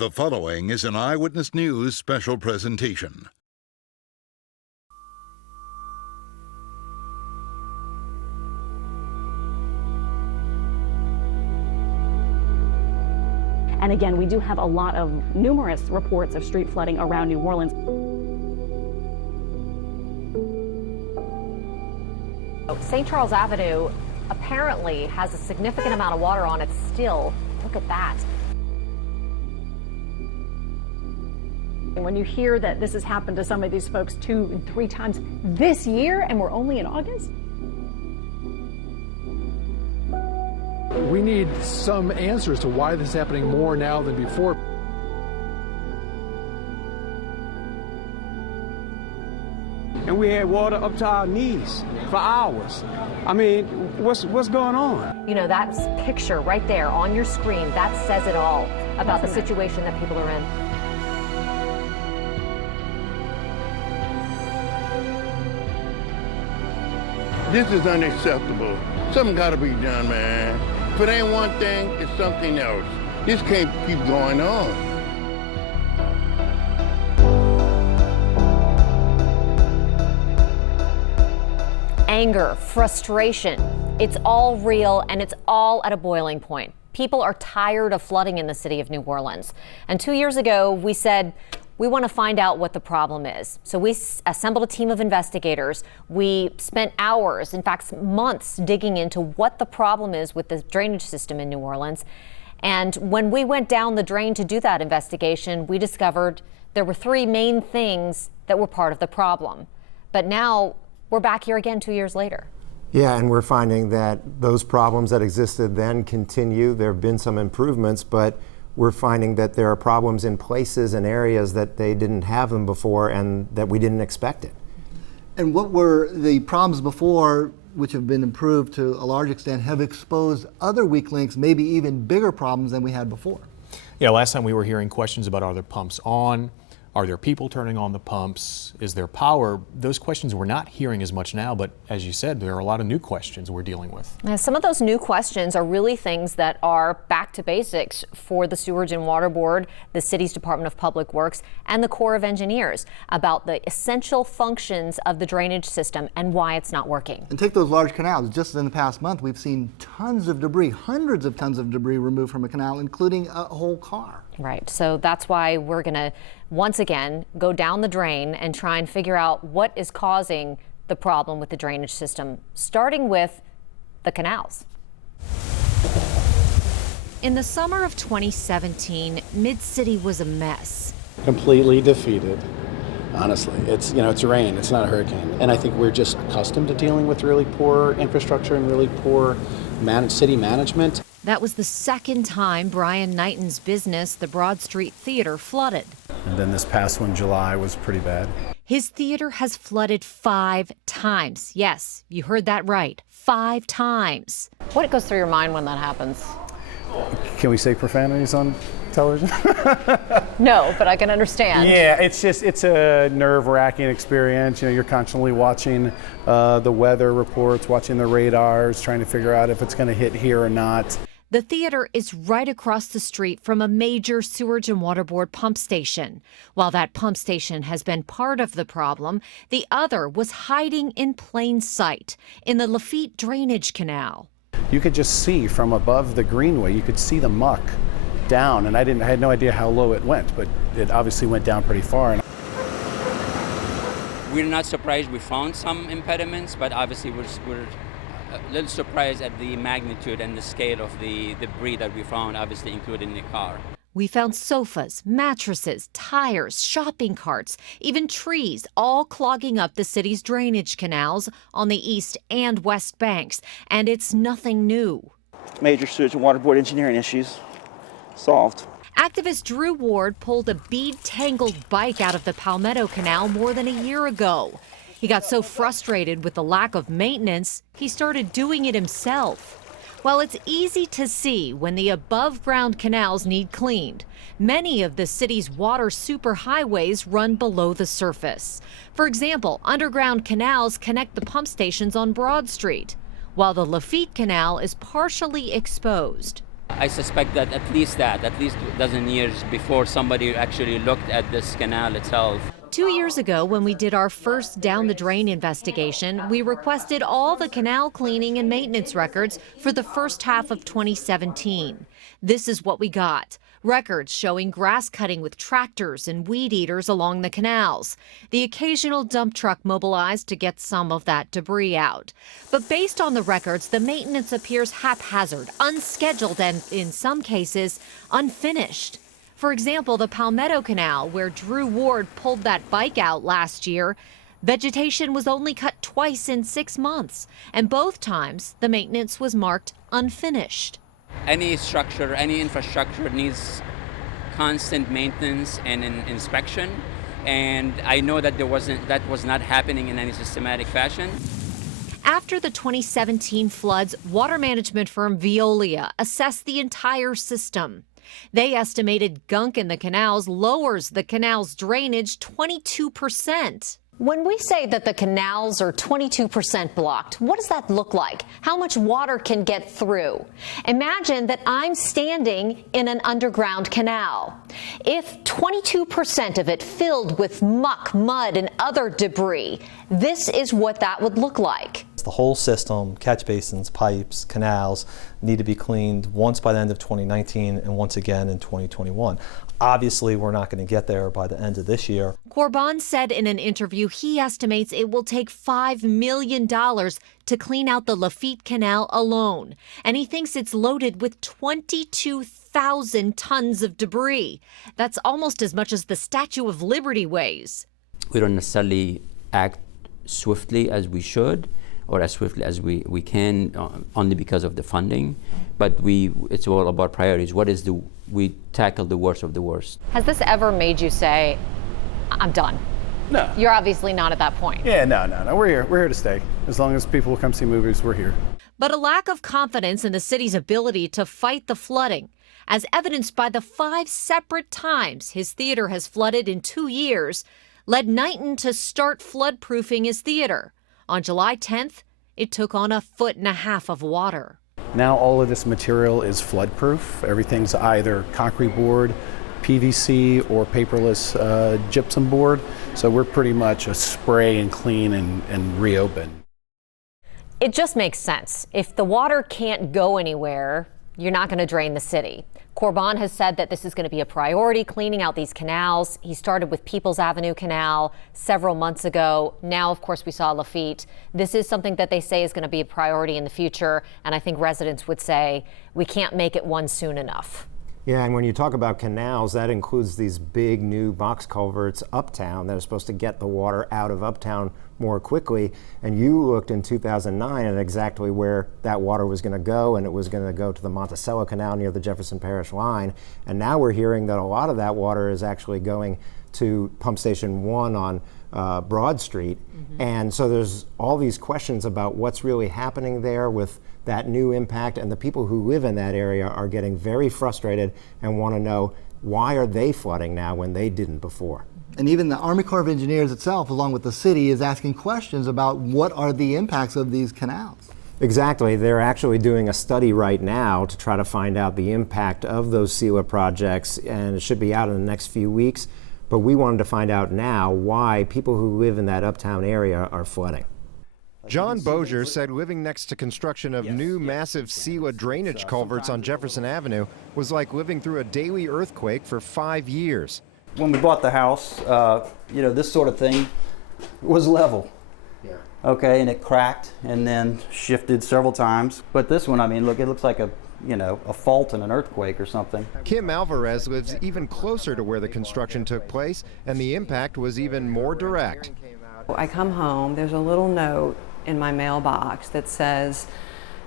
The following is an Eyewitness News special presentation. And again, we do have a lot of numerous reports of street flooding around New Orleans. St. Charles Avenue apparently has a significant amount of water on it still. Look at that. And when you hear that this has happened to some of these folks 2 and 3 times this year, and we're only in August? We need some answers to why this is happening more now than before. And we had water up to our knees for hours. I mean, what's going on? You know, that picture right there on your screen, that says it all about the situation that people are in. This is unacceptable. Something got to be done, man. If it ain't one thing, it's something else. This can't keep going on. Anger, frustration, it's all real and it's all at a boiling point. People are tired of flooding in the city of New Orleans. And 2 years ago, we said, we want to find out what the problem is. So we assembled a team of investigators. We spent hours, in fact, months digging into what the problem is with the drainage system in New Orleans. And when we went down the drain to do that investigation, we discovered there were 3 main things that were part of the problem. But now we're back here again 2 years later. Yeah, and we're finding that those problems that existed then continue. There have been some improvements, but we're finding that there are problems in places and areas that they didn't have them before and that we didn't expect it. And what were the problems before, which have been improved to a large extent, have exposed other weak links, maybe even bigger problems than we had before? Yeah, last time we were hearing questions about, are there pumps on? Are there people turning on the pumps? Is there power? Those questions we're not hearing as much now, but as you said, there are a lot of new questions we're dealing with. Now, some of those new questions are really things that are back to basics for the Sewerage and Water Board, the city's Department of Public Works, and the Corps of Engineers about the essential functions of the drainage system and why it's not working. And take those large canals. Just in the past month, we've seen tons of debris, hundreds of tons of debris removed from a canal, including a whole car. Right. So that's why we're going to once again go down the drain and try and figure out what is causing the problem with the drainage system, starting with the canals. In the summer of 2017, Mid-City was a mess. Completely defeated. Honestly, it's rain, it's not a hurricane. And I think we're just accustomed to dealing with really poor infrastructure and really poor city management. That was the second time Brian Knighton's business, the Broad Street Theater, flooded. And then this past one, July, was pretty bad. His theater has flooded 5 times. Yes, you heard that right. 5 times. What goes through your mind when that happens? Can we say profanities on television? No, but I can understand. Yeah, it's a nerve-wracking experience. You know, you're constantly watching the weather reports, watching the radars, trying to figure out if it's going to hit here or not. The theater is right across the street from a major Sewerage and Water Board pump station. While that pump station has been part of the problem, the other was hiding in plain sight in the Lafitte Drainage Canal. You could just see from above the greenway, you could see the muck down, and I had no idea how low it went, but it obviously went down pretty far. We're not surprised we found some impediments, but obviously we're a little surprised at the magnitude and the scale of the debris that we found, obviously including the car. We found sofas, mattresses, tires, shopping carts, even trees, all clogging up the city's drainage canals on the east and west banks. And it's nothing new. Major Sewage and Water Board engineering issues solved. Activist Drew Ward pulled a bead-tangled bike out of the Palmetto Canal more than a year ago. He got so frustrated with the lack of maintenance, he started doing it himself. While it's easy to see when the above-ground canals need cleaned, many of the city's water superhighways run below the surface. For example, underground canals connect the pump stations on Broad Street, while the Lafitte Canal is partially exposed. I suspect that at least a dozen years before somebody actually looked at this canal itself. 2 years ago, when we did our first down the drain investigation, we requested all the canal cleaning and maintenance records for the first half of 2017. This is what we got. Records showing grass cutting with tractors and weed eaters along the canals. The occasional dump truck mobilized to get some of that debris out. But based on the records, the maintenance appears haphazard, unscheduled, and in some cases, unfinished. For example, the Palmetto Canal, where Drew Ward pulled that bike out last year, vegetation was only cut twice in 6 months, and both times the maintenance was marked unfinished. Any structure, any infrastructure needs constant maintenance and inspection, and I know that that was not happening in any systematic fashion. After the 2017 floods, water management firm Veolia assessed the entire system. They estimated gunk in the canals lowers the canal's drainage 22%. When we say that the canals are 22% blocked, what does that look like? How much water can get through? Imagine that I'm standing in an underground canal. If 22% of it filled with muck, mud, and other debris, this is what that would look like. The whole system, catch basins, pipes, canals, need to be cleaned once by the end of 2019 and once again in 2021. Obviously, we're not going to get there by the end of this year. Corban said in an interview he estimates it will take $5 million to clean out the Lafitte Canal alone. And he thinks it's loaded with 22,000 tons of debris. That's almost as much as the Statue of Liberty weighs. We don't necessarily act swiftly as we should, or as swiftly as we can, only because of the funding. But it's all about priorities. We tackle the worst of the worst. Has this ever made you say, I'm done? No. You're obviously not at that point. Yeah, no. We're here to stay. As long as people come see movies, we're here. But a lack of confidence in the city's ability to fight the flooding, as evidenced by the 5 separate times his theater has flooded in 2 years, led Knighton to start floodproofing his theater. On July 10th, it took on 1.5 feet of water. Now all of this material is flood-proof. Everything's either concrete board, PVC, or paperless gypsum board. So we're pretty much a spray and clean and reopen. It just makes sense. If the water can't go anywhere, you're not going to drain the city. Corban has said that this is going to be a priority, cleaning out these canals. He started with Peoples Avenue Canal several months ago. Now, of course, we saw Lafitte. This is something that they say is going to be a priority in the future. And I think residents would say we can't make it one soon enough. Yeah, and when you talk about canals, that includes these big new box culverts uptown that are supposed to get the water out of uptown more quickly. And you looked in 2009 at exactly where that water was going to go, and it was going to go to the Monticello Canal near the Jefferson Parish line. And now we're hearing that a lot of that water is actually going to Pump Station 1 on Broad Street. Mm-hmm. And so there's all these questions about what's really happening there with that new impact, and the people who live in that area are getting very frustrated and want to know, why are they flooding now when they didn't before? And even the Army Corps of Engineers itself, along with the city, is asking questions about what are the impacts of these canals. Exactly. They're actually doing a study right now to try to find out the impact of those sewer projects, and it should be out in the next few weeks. But we wanted to find out now why people who live in that uptown area are flooding. John Bozier said living next to construction of new massive sewer drainage culverts on Jefferson Avenue was like living through a daily earthquake for 5 years. When we bought the house, this sort of thing was level. Yeah. Okay, and it cracked and then shifted several times. But this one, look, it looks like a fault in an earthquake or something. Kim Alvarez lives even closer to where the construction took place, and the impact was even more direct. I come home, there's a little note in my mailbox that says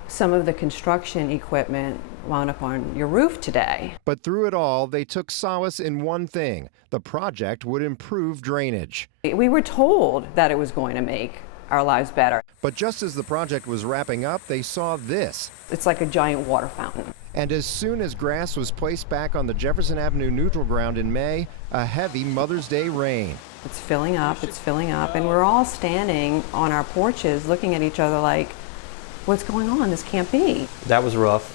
some of the construction equipment wound up on your roof today. But through it all, they took solace in one thing: the project would improve drainage. We were told that it was going to make our lives better. But just as the project was wrapping up, they saw this. It's like a giant water fountain. And as soon as grass was placed back on the Jefferson Avenue neutral ground in May, a heavy Mother's Day rain. It's filling up, and we're all standing on our porches looking at each other like, what's going on? This can't be. That was rough.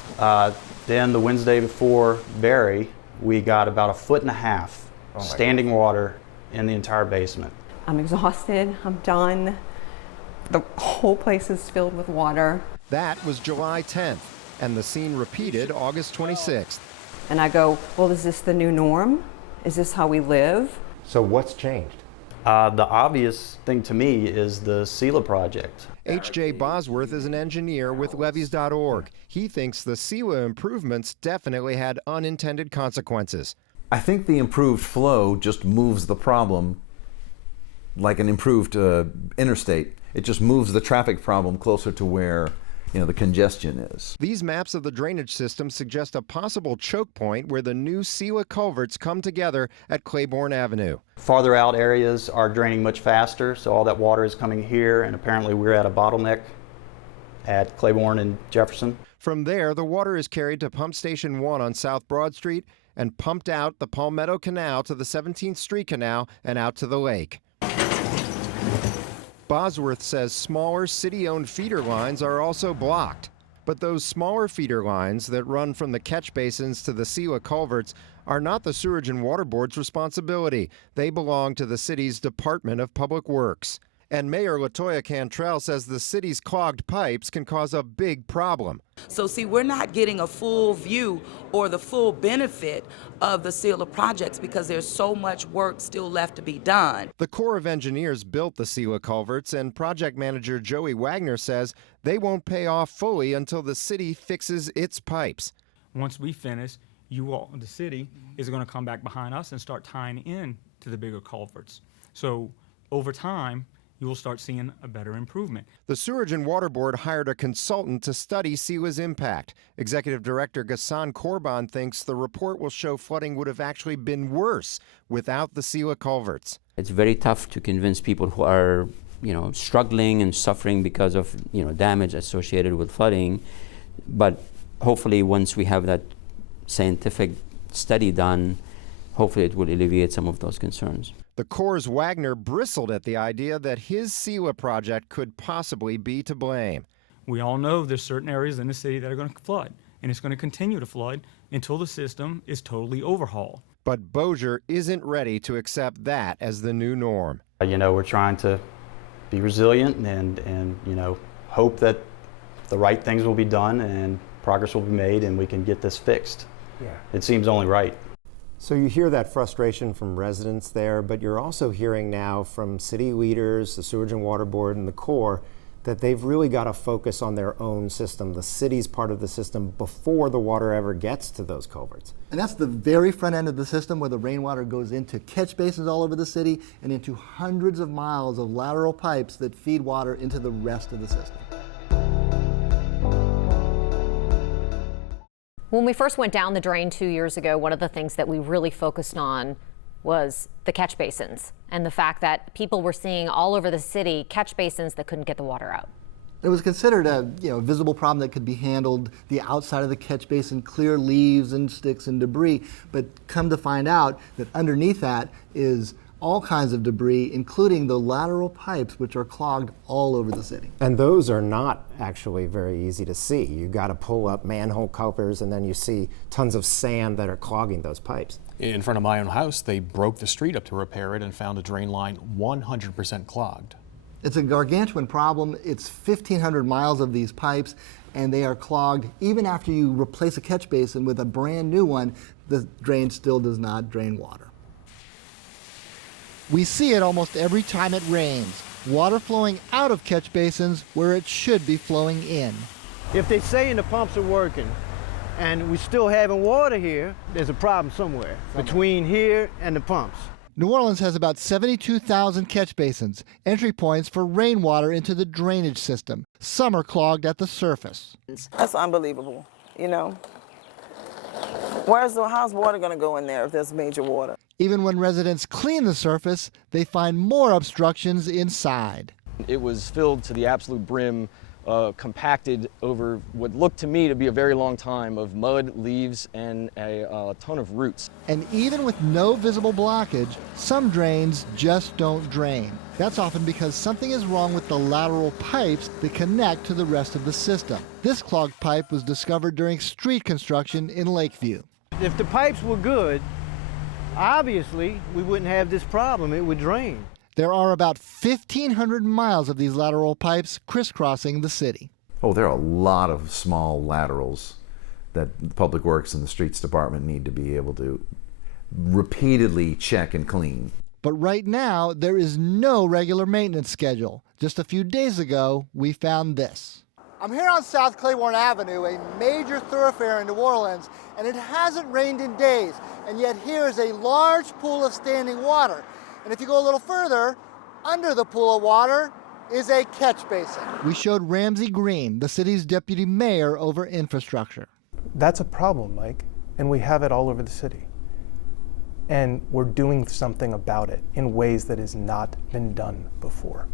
Then the Wednesday before Barry, we got about 1.5 feet standing water in the entire basement. I'm exhausted, I'm done. The whole place is filled with water. That was July 10th, and the scene repeated August 26th. And I go, well, is this the new norm? Is this how we live? So what's changed? The obvious thing to me is the SELA project. H.J. Bosworth is an engineer with levees.org. He thinks the SELA improvements definitely had unintended consequences. I think the improved flow just moves the problem like an improved interstate. It just moves the traffic problem closer to where the congestion is. These maps of the drainage system suggest a possible choke point where the new SELA culverts come together at Claiborne Avenue. Farther out areas are draining much faster, so all that water is coming here, and apparently we're at a bottleneck at Claiborne and Jefferson. From there, the water is carried to Pump Station 1 on South Broad Street and pumped out the Palmetto Canal to the 17th Street Canal and out to the lake. Bosworth says smaller city-owned feeder lines are also blocked. But those smaller feeder lines that run from the catch basins to the SELA culverts are not the Sewerage and Water Board's responsibility. They belong to the city's Department of Public Works. And Mayor LaToya Cantrell says the city's clogged pipes can cause a big problem. So see, we're not getting a full view or the full benefit of the SELA projects because there's so much work still left to be done. The Corps of Engineers built the SELA culverts, and project manager Joey Wagner says they won't pay off fully until the city fixes its pipes. Once we finish, you all, the city, is going to come back behind us and start tying in to the bigger culverts. So over time, you will start seeing a better improvement. The Sewerage and Water Board hired a consultant to study SELA's impact. Executive Director Ghassan Korban thinks the report will show flooding would have actually been worse without the SELA culverts. It's very tough to convince people who are, struggling and suffering because of, damage associated with flooding. But hopefully once we have that scientific study done, hopefully it will alleviate some of those concerns. The Corps' Wagner bristled at the idea that his SELA project could possibly be to blame. We all know there's certain areas in the city that are going to flood, and it's going to continue to flood until the system is totally overhauled. But Bossier isn't ready to accept that as the new norm. We're trying to be resilient and hope that the right things will be done and progress will be made and we can get this fixed. Yeah. It seems only right. So you hear that frustration from residents there, but you're also hearing now from city leaders, the Sewerage and Water Board, and the Corps that they've really got to focus on their own system, the city's part of the system, before the water ever gets to those culverts. And that's the very front end of the system where the rainwater goes into catch basins all over the city and into hundreds of miles of lateral pipes that feed water into the rest of the system. When we first went down the drain 2 years ago, one of the things that we really focused on was the catch basins and the fact that people were seeing all over the city catch basins that couldn't get the water out. It was considered a visible problem that could be handled the outside of the catch basin, clear leaves and sticks and debris, but come to find out that underneath that is all kinds of debris, including the lateral pipes, which are clogged all over the city. And those are not actually very easy to see. You've got to pull up manhole covers, and then you see tons of sand that are clogging those pipes. In front of my own house, they broke the street up to repair it and found a drain line 100% clogged. It's a gargantuan problem. It's 1,500 miles of these pipes, and they are clogged. Even after you replace a catch basin with a brand new one, the drain still does not drain water. We see it almost every time it rains. Water flowing out of catch basins where it should be flowing in. If they're saying the pumps are working and we're still having water here, there's a problem somewhere between here and the pumps. New Orleans has about 72,000 catch basins, entry points for rainwater into the drainage system. Some are clogged at the surface. That's unbelievable, How's water going to go in there if there's major water? Even when residents clean the surface, they find more obstructions inside. It was filled to the absolute brim compacted over what looked to me to be a very long time of mud, leaves, and a ton of roots. And even with no visible blockage, some drains just don't drain. That's often because something is wrong with the lateral pipes that connect to the rest of the system. This clogged pipe was discovered during street construction in Lakeview. If the pipes were good, obviously we wouldn't have this problem. It would drain. There are about 1,500 miles of these lateral pipes crisscrossing the city. Oh, there are a lot of small laterals that Public Works and the Streets Department need to be able to repeatedly check and clean. But right now, there is no regular maintenance schedule. Just a few days ago, we found this. I'm here on South Claiborne Avenue, a major thoroughfare in New Orleans, and it hasn't rained in days. And yet here is a large pool of standing water. And if you go a little further, under the pool of water is a catch basin. We showed Ramsey Green, the city's deputy mayor over infrastructure. That's a problem, Mike, and we have it all over the city. And we're doing something about it in ways that has not been done before.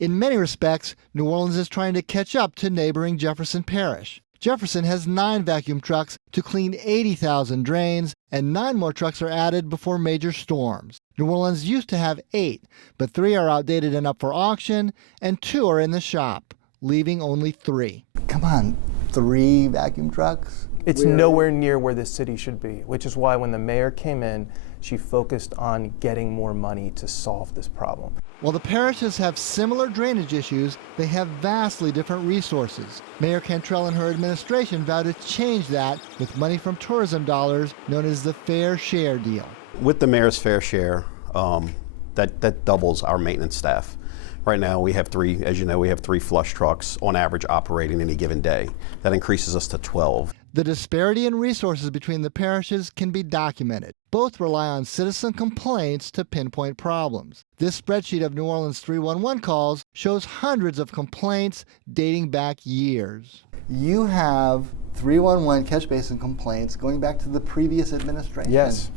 In many respects, New Orleans is trying to catch up to neighboring Jefferson Parish. Jefferson has 9 vacuum trucks to clean 80,000 drains, and 9 more trucks are added before major storms. New Orleans used to have 8, but 3 are outdated and up for auction, and 2 are in the shop, leaving only 3. Come on, 3 vacuum trucks? It's nowhere near where this city should be, which is why when the mayor came in, she focused on getting more money to solve this problem. While the parishes have similar drainage issues, they have vastly different resources. Mayor Cantrell and her administration vowed to change that with money from tourism dollars known as the Fair Share deal. With the mayor's fair share, that doubles our maintenance staff. Right now we have 3, as you know, we have 3 flush trucks on average operating any given day. That increases us to 12. The disparity in resources between the parishes can be documented. Both rely on citizen complaints to pinpoint problems. This spreadsheet of New Orleans 311 calls shows hundreds of complaints dating back years. You have 311 catch basin complaints going back to the previous administration. Yes.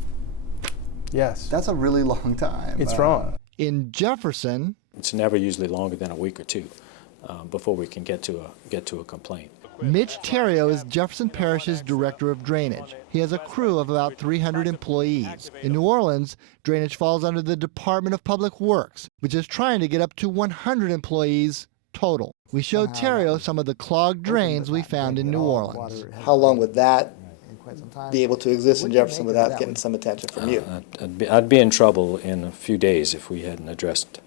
Yes. That's a really long time. It's wrong. In Jefferson, it's never usually longer than a week or 2 before we can get to a complaint. Mitch Terrio is Jefferson Parish's director of drainage. He has a crew of about 300 employees. In New Orleans, drainage falls under the Department of Public Works, which is trying to get up to 100 employees total. We showed Terrio some of the clogged drains we found in New Orleans. How long would that be able to exist in Jefferson without getting some attention from you? I'd be in trouble in a few days if we hadn't addressed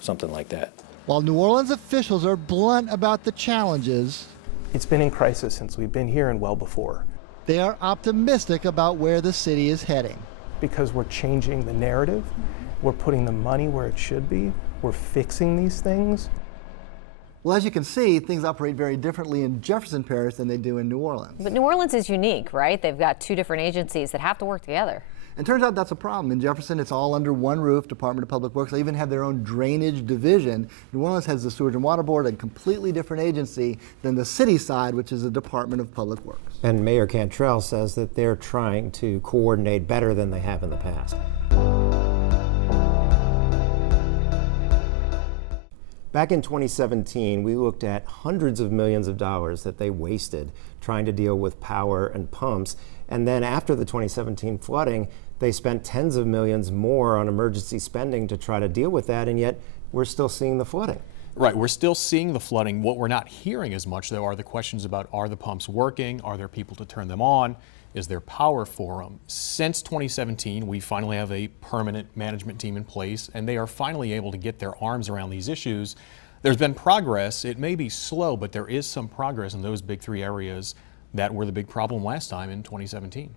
something like that. While New Orleans officials are blunt about the challenges, it's been in crisis since we've been here and well before. They are optimistic about where the city is heading. Because we're changing the narrative, we're putting the money where it should be, we're fixing these things. Well, as you can see, things operate very differently in Jefferson Parish than they do in New Orleans. But New Orleans is unique, right? They've got 2 different agencies that have to work together. And turns out that's a problem. In Jefferson, it's all under one roof, Department of Public Works. They even have their own drainage division. New Orleans has the Sewerage and Water Board, a completely different agency than the city side, which is the Department of Public Works. And Mayor Cantrell says that they're trying to coordinate better than they have in the past. Back in 2017, we looked at hundreds of millions of dollars that they wasted trying to deal with power and pumps. And then after the 2017 flooding, they spent tens of millions more on emergency spending to try to deal with that, and yet we're still seeing the flooding. Right, we're still seeing the flooding. What we're not hearing as much, though, are the questions about, are the pumps working? Are there people to turn them on? Is there power for them? Since 2017, we finally have a permanent management team in place, and they are finally able to get their arms around these issues. There's been progress. It may be slow, but there is some progress in those big 3 areas that were the big problem last time in 2017.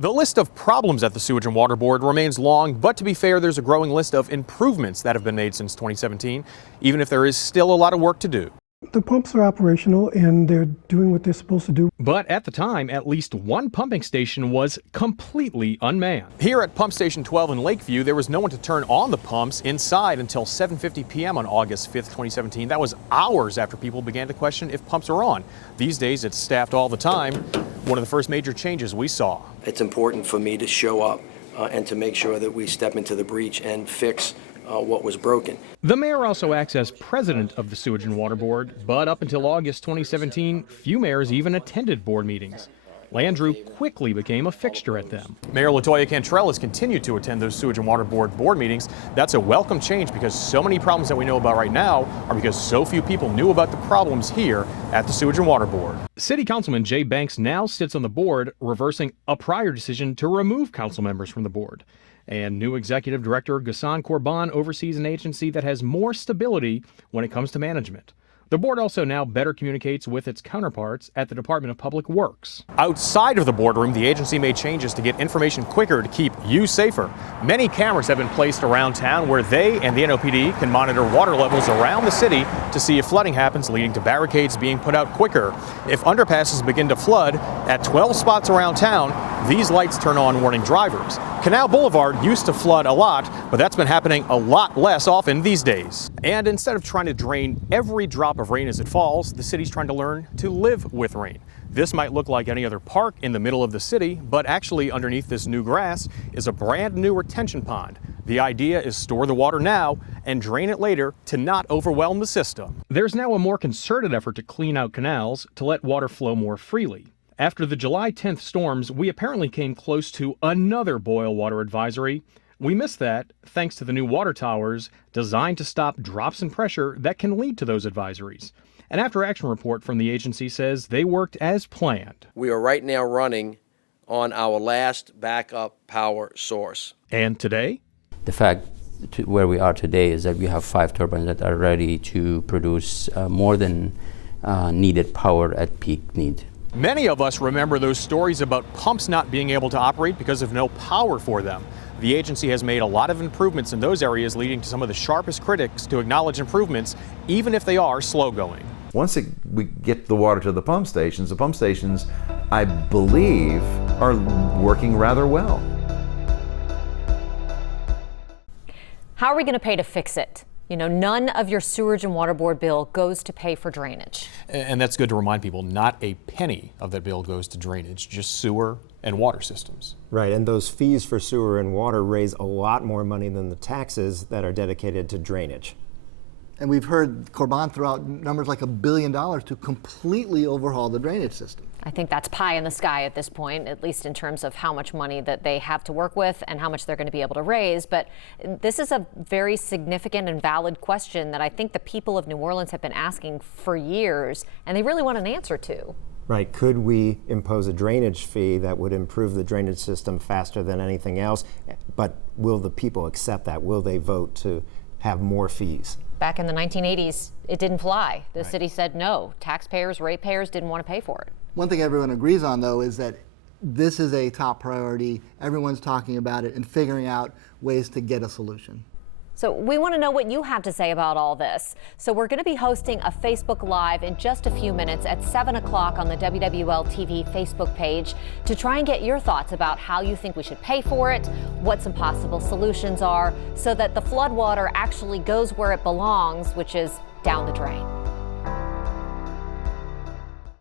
The list of problems at the Sewage and Water Board remains long, but to be fair, there's a growing list of improvements that have been made since 2017, even if there is still a lot of work to do. The pumps are operational and they're doing what they're supposed to do. But at the time, at least one pumping station was completely unmanned. Here at Pump Station 12 in Lakeview, there was no one to turn on the pumps inside until 7:50 p.m. on August 5th, 2017. That was hours after people began to question if pumps are on. These days, it's staffed all the time. One of the first major changes we saw. It's important for me to show up and to make sure that we step into the breach and fix what was broken. The mayor also acts as president of the Sewage and Water Board, but up until August 2017, few mayors even attended board meetings. Landrieu quickly became a fixture at them. Mayor LaToya Cantrell has continued to attend those Sewage and Water board meetings. That's a welcome change because so many problems that we know about right now are because so few people knew about the problems here at the Sewage and Water Board. City Councilman Jay Banks now sits on the board, reversing a prior decision to remove council members from the board. And new Executive Director Ghassan Korban oversees an agency that has more stability when it comes to management. The board also now better communicates with its counterparts at the Department of Public Works. Outside of the boardroom, the agency made changes to get information quicker to keep you safer. Many cameras have been placed around town where they and the NOPD can monitor water levels around the city to see if flooding happens, leading to barricades being put out quicker. If underpasses begin to flood at 12 spots around town, these lights turn on warning drivers. Canal Boulevard used to flood a lot, but that's been happening a lot less often these days. And instead of trying to drain every drop of rain as it falls, the city's trying to learn to live with rain. This might look like any other park in the middle of the city, but actually underneath this new grass is a brand new retention pond. The idea is store the water now and drain it later to not overwhelm the system. There's now a more concerted effort to clean out canals to let water flow more freely. After the July 10th storms, we apparently came close to another boil water advisory. We missed that thanks to the new water towers designed to stop drops in pressure that can lead to those advisories. An after-action report from the agency says they worked as planned. We are right now running on our last backup power source. And today? The fact where we are today is that we have 5 turbines that are ready to produce more than needed power at peak need. Many of us remember those stories about pumps not being able to operate because of no power for them. The agency has made a lot of improvements in those areas, leading to some of the sharpest critics to acknowledge improvements, even if they are slow going. Once we get the water to the pump stations, I believe, are working rather well. How are we going to pay to fix it? You know, none of your Sewerage and Water Board bill goes to pay for drainage. And that's good to remind people, not a penny of that bill goes to drainage, just sewer and water systems. Right, and those fees for sewer and water raise a lot more money than the taxes that are dedicated to drainage. And we've heard Korban throw out numbers like $1 billion to completely overhaul the drainage system. I think that's pie in the sky at this point, at least in terms of how much money that they have to work with and how much they're going to be able to raise. But this is a very significant and valid question that I think the people of New Orleans have been asking for years, and they really want an answer to. Right, could we impose a drainage fee that would improve the drainage system faster than anything else? But will the people accept that? Will they vote to have more fees? Back in the 1980s, it didn't fly. The city said no. Taxpayers, ratepayers didn't want to pay for it. One thing everyone agrees on, though, is that this is a top priority. Everyone's talking about it and figuring out ways to get a solution. So we want to know what you have to say about all this. So we're going to be hosting a Facebook Live in just a few minutes at 7 o'clock on the WWL-TV Facebook page to try and get your thoughts about how you think we should pay for it, what some possible solutions are, so that the floodwater actually goes where it belongs, which is down the drain.